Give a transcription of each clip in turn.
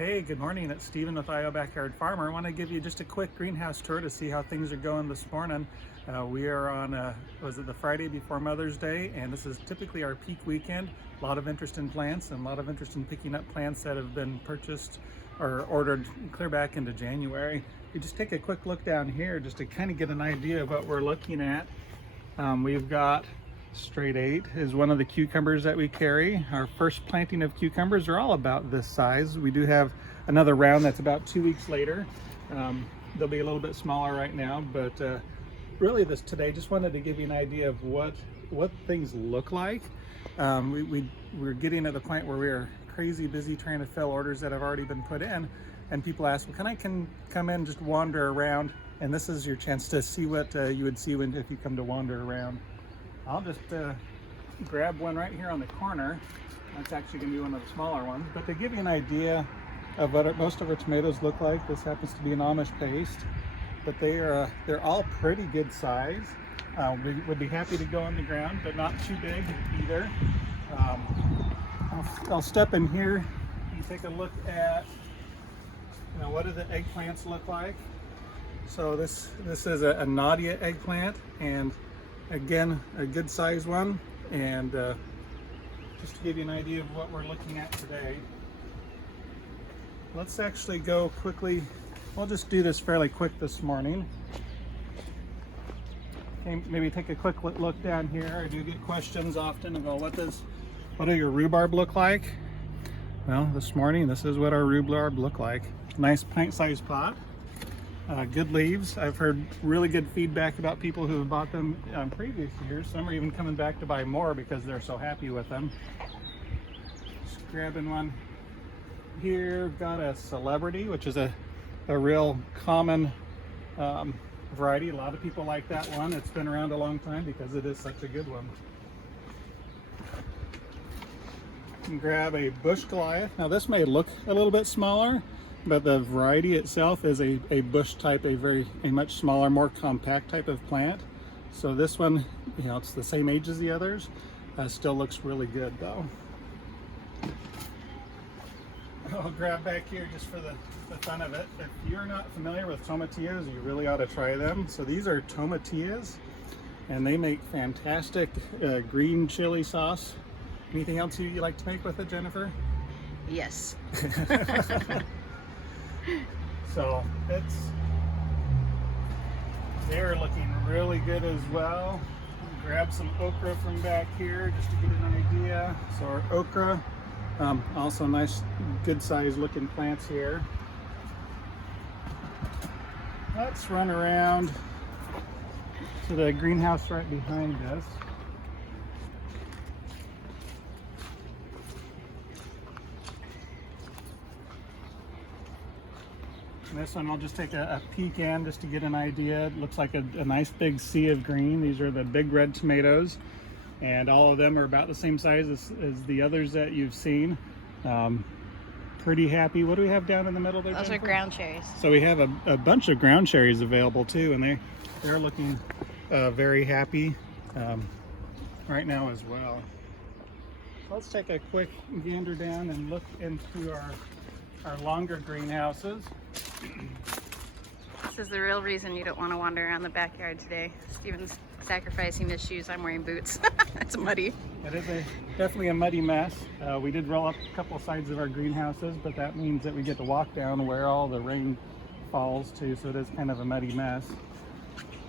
Hey, good morning. It's Steven with IO Backyard Farmer. I want to give you just a quick greenhouse tour to see how things are going this morning. We are on, was it the Friday before Mother's Day? And this is typically our peak weekend. A lot of interest in plants and a lot of interest in picking up plants that have been purchased or ordered clear back into January. If you just take a quick look down here just to kind of get an idea of what we're looking at. We've got Straight 8 is one of the cucumbers that we carry. Our first planting of cucumbers are all about this size. We do have another round that's about 2 weeks later. They'll be a little bit smaller right now, but really this today just wanted to give you an idea of what things look like. We're getting to the point where we are crazy busy trying to fill orders that have already been put in, and people ask, well, can I come in, just wander around? And this is your chance to see what you would see if you come to wander around. I'll just grab one right here on the corner. That's actually going to be one of the smaller ones. But to give you an idea of what most of our tomatoes look like, this happens to be an Amish paste. But they're all pretty good size. We would be happy to go on the ground, but not too big either. I'll step in here and take a look at, what do the eggplants look like. So this is a Nadia eggplant, and again, a good size one. And just to give you an idea of what we're looking at today, let's actually go quickly. We'll just do this fairly quick this morning. Okay, maybe take a quick look down here. I do get questions often about what do your rhubarb look like? Well, this morning, this is what our rhubarb look like. Nice pint-sized pot. Good leaves. I've heard really good feedback about people who have bought them previous years. Some are even coming back to buy more because they're so happy with them. Just grabbing one here. Got a Celebrity, which is a real common variety. A lot of people like that one. It's been around a long time because it is such a good one. You can grab a Bush Goliath. Now this may look a little bit smaller, but the variety itself is a bush type, a much smaller, more compact type of plant. So this one, it's the same age as the others. Still looks really good though. I'll grab back here just for the fun of it. If you're not familiar with tomatillas, you really ought to try them. So these are tomatillas, and they make fantastic green chili sauce. Anything else you like to make with it, Jennifer? Yes. So they're looking really good as well. Grab some okra from back here just to get an idea. So our okra, also nice, good sized looking plants here. Let's run around to the greenhouse right behind us. This one I'll just take a peek in just to get an idea. It looks like a nice big sea of green. These are the big red tomatoes, and all of them are about the same size as the others that you've seen. Pretty happy. What do we have down in the middle there, Those Jennifer? are ground cherries. So we have a bunch of ground cherries available too, and they're looking very happy right now as well. So let's take a quick gander down and look into our longer greenhouses. This is the real reason you don't want to wander around the backyard today. Steven's sacrificing his shoes. I'm wearing boots. It's muddy. It is definitely a muddy mess. We did roll up a couple sides of our greenhouses, but that means that we get to walk down where all the rain falls to, so it is kind of a muddy mess.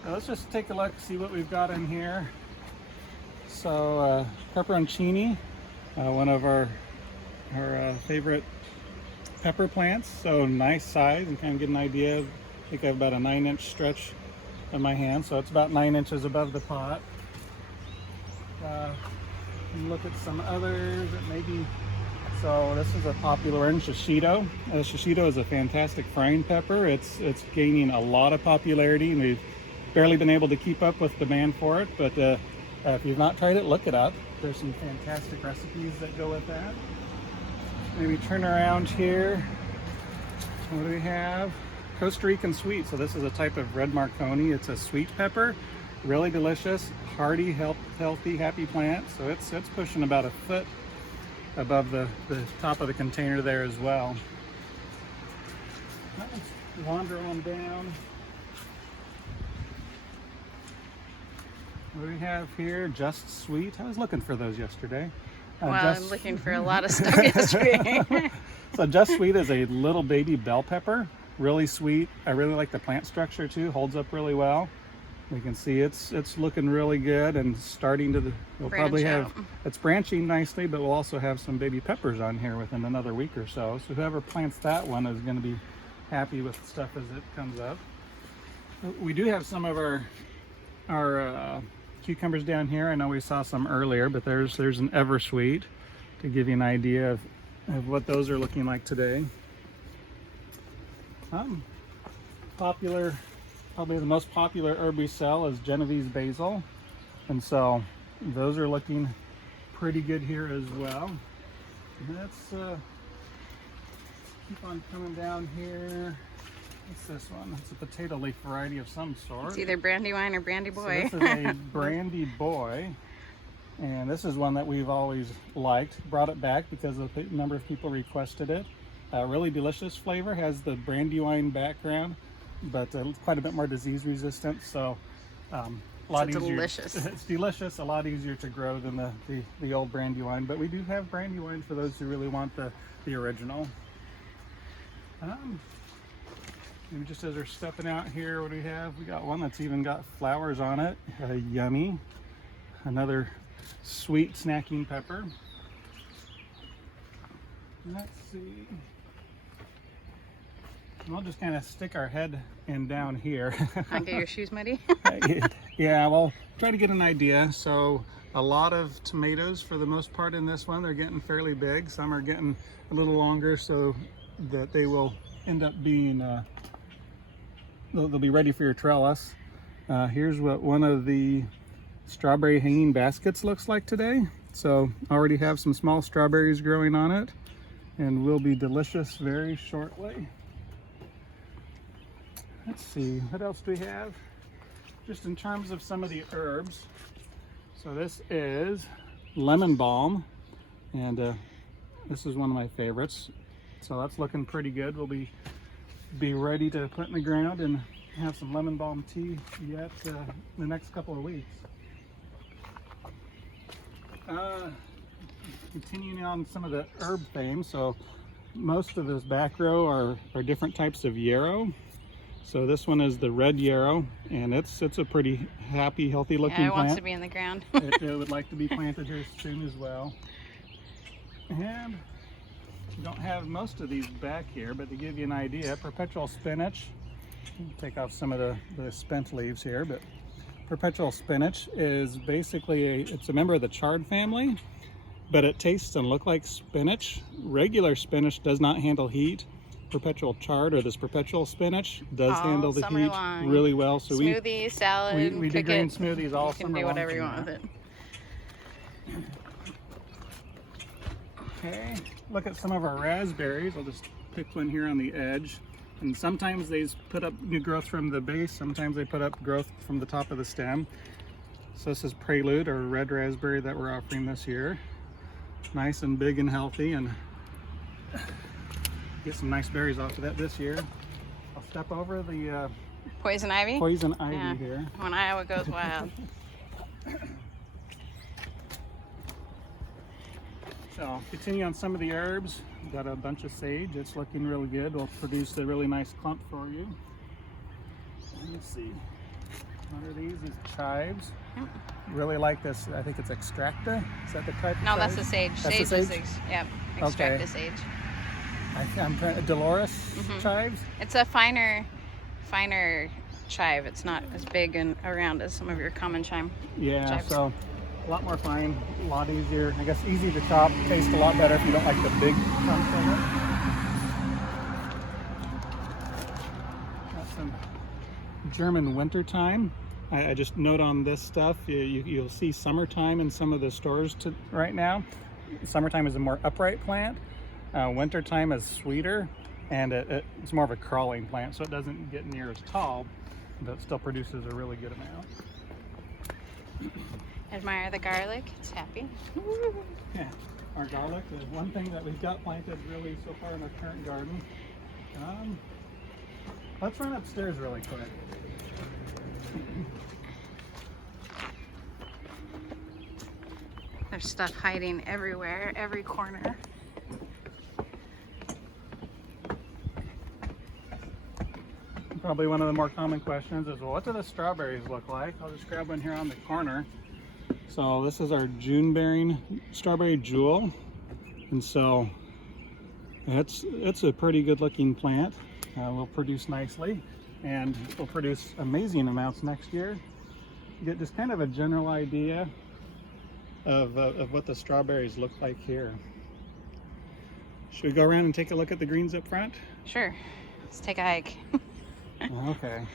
So let's just take a look, see what we've got in here. So pepperoncini, one of our favorite pepper plants. So nice size, and kind of get an idea. I think I have about a 9-inch stretch in my hand, so it's about 9 inches above the pot. Look at some others that maybe. So this is a popular one, shishito. Shishito is a fantastic frying pepper. It's gaining a lot of popularity, and we've barely been able to keep up with demand for it. But if you've not tried it, look it up. There's some fantastic recipes that go with that. Maybe turn around here. What do we have? Costa Rican sweet. So this is a type of red Marconi. It's a sweet pepper, really delicious, hardy, healthy, happy plant. So it's pushing about a foot above the top of the container there as well. Let's wander on down. What do we have here? Just Sweet. I was looking for those yesterday. Well, I'm looking for a lot of stuff yesterday. So Just Sweet is a little baby bell pepper. Really sweet. I really like the plant structure too. Holds up really well. We can see it's looking really good and starting to. We'll probably have. It's branching nicely, but we'll also have some baby peppers on here within another week or so. So whoever plants that one is going to be happy with the stuff as it comes up. We do have some of our cucumbers down here. I know we saw some earlier, but there's an Eversweet to give you an idea of what those are looking like today. Popular, probably the most popular herb we sell is Genovese basil, and so those are looking pretty good here as well. Let's keep on coming down here. What's this one? It's a potato leaf variety of some sort. It's either Brandywine or Brandy Boy. So this is a Brandy Boy, and this is one that we've always liked. Brought it back because a number of people requested it. Really delicious flavor, has the Brandywine background, but quite a bit more disease resistant. So a lot easier. Delicious. It's delicious, a lot easier to grow than the old Brandywine. But we do have Brandywine for those who really want the original. Maybe just as we're stepping out here, what do we have? We got one that's even got flowers on it. Yummy. Another sweet snacking pepper. Let's see. We'll just kind of stick our head in down here. Get your shoes muddy? Yeah, well, try to get an idea. So a lot of tomatoes for the most part in this one. They're getting fairly big. Some are getting a little longer so that they will end up being they'll be ready for your trellis. Here's what one of the strawberry hanging baskets looks like today. So already have some small strawberries growing on it and will be delicious very shortly. Let's see, what else do we have? Just in terms of some of the herbs. So this is lemon balm, and this is one of my favorites. So that's looking pretty good. We'll be ready to put in the ground and have some lemon balm tea yet in the next couple of weeks. Continuing on some of the herb fame, so most of this back row are different types of yarrow. So this one is the red yarrow, and it's a pretty happy, healthy looking plant. It wants to be in the ground. it would like to be planted here soon as well. And we don't have most of these back here, but to give you an idea, perpetual spinach. Take off some of the spent leaves here, but perpetual spinach is basically it's a member of the chard family, but it tastes and looks like spinach. Regular spinach does not handle heat. Perpetual chard, or this perpetual spinach, does handle the heat really well. So smoothie, salad, we do green smoothies all summer long. You can do whatever you want with it. Okay, look at some of our raspberries. I'll just pick one here on the edge. And sometimes they put up new growth from the base, sometimes they put up growth from the top of the stem. So this is Prelude, or red raspberry that we're offering this year. Nice and big and healthy, and get some nice berries off of that this year. I'll step over the poison ivy. Poison ivy here. When Iowa goes wild. So continue on some of the herbs. Got a bunch of sage. It's looking really good. We'll produce a really nice clump for you. Let's see. What are these? These chives. Yep. Really like this. I think it's Extracta. Is that the type? No, that's the sage. That's sage the sage? is yep. Extracta sage. I'm trying Dolores chives. It's a finer chive. It's not as big and around as some of your common chives. So a lot more fine, a lot easier. I guess easy to chop. Tastes a lot better if you don't like the big chunks of it. Got some German wintertime. I just note on this stuff, you'll see summertime in some of the stores right now. Summertime is a more upright plant. Wintertime is sweeter, and it's more of a crawling plant, so it doesn't get near as tall, but it still produces a really good amount. Admire the garlic, it's happy. Yeah, our garlic is one thing that we've got planted really so far in our current garden. Let's run upstairs really quick. There's stuff hiding everywhere, every corner. Probably one of the more common questions is, well, what do the strawberries look like? I'll just grab one here on the corner. So this is our June bearing strawberry jewel. And so it's a pretty good looking plant. Will produce nicely and will produce amazing amounts next year. You get just kind of a general idea of what the strawberries look like here. Should we go around and take a look at the greens up front? Sure. Let's take a hike. Okay.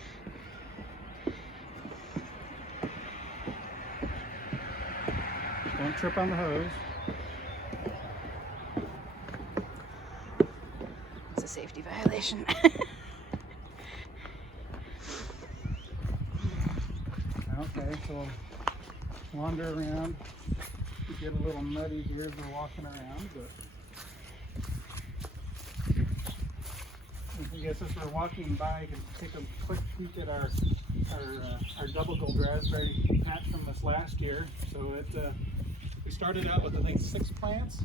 Don't trip on the hose. It's a safety violation. Okay, so wander around. We get a little muddy here as we're walking around, but I guess as we're walking by, you can take a quick peek at our double gold raspberry patch from this last year. So we started out with I think 6 plants,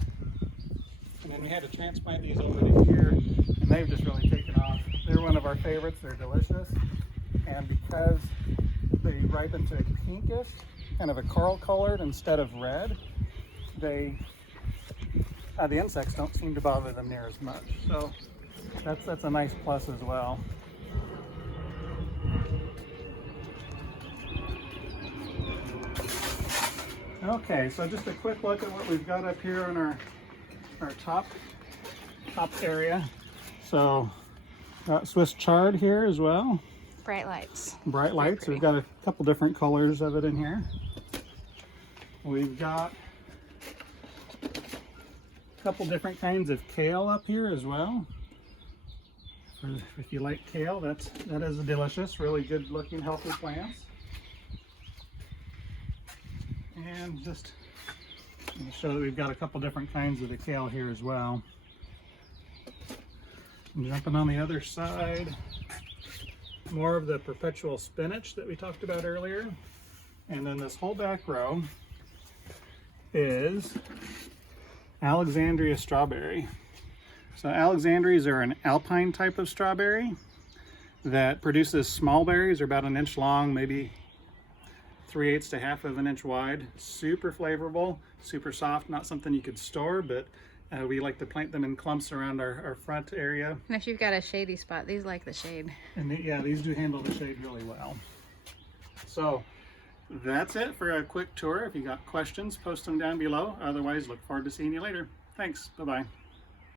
and then we had to transplant these over to here, and they've just really taken off. They're one of our favorites. They're delicious, and because they ripen to pinkish, kind of a coral colored instead of red, the insects don't seem to bother them near as much. So that's a nice plus as well. Okay, so just a quick look at what we've got up here on our top area. So got Swiss chard here as well. Bright lights. Bright lights. We've got a couple different colors of it in here. We've got a couple different kinds of kale up here as well. If you like kale, that is a delicious, really good looking, healthy plants. And just to show that we've got a couple different kinds of the kale here as well. And jumping on the other side, more of the perpetual spinach that we talked about earlier. And then this whole back row is Alexandria strawberry. So Alexandrias are an alpine type of strawberry that produces small berries. They're about 1 inch long, maybe 3/8 to half of an inch wide. Super flavorful, super soft, not something you could store, but we like to plant them in clumps around our front area. And if you've got a shady spot, these like the shade. And yeah, these do handle the shade really well. So that's it for a quick tour. If you got questions, post them down below. Otherwise, look forward to seeing you later. Thanks. Bye-bye.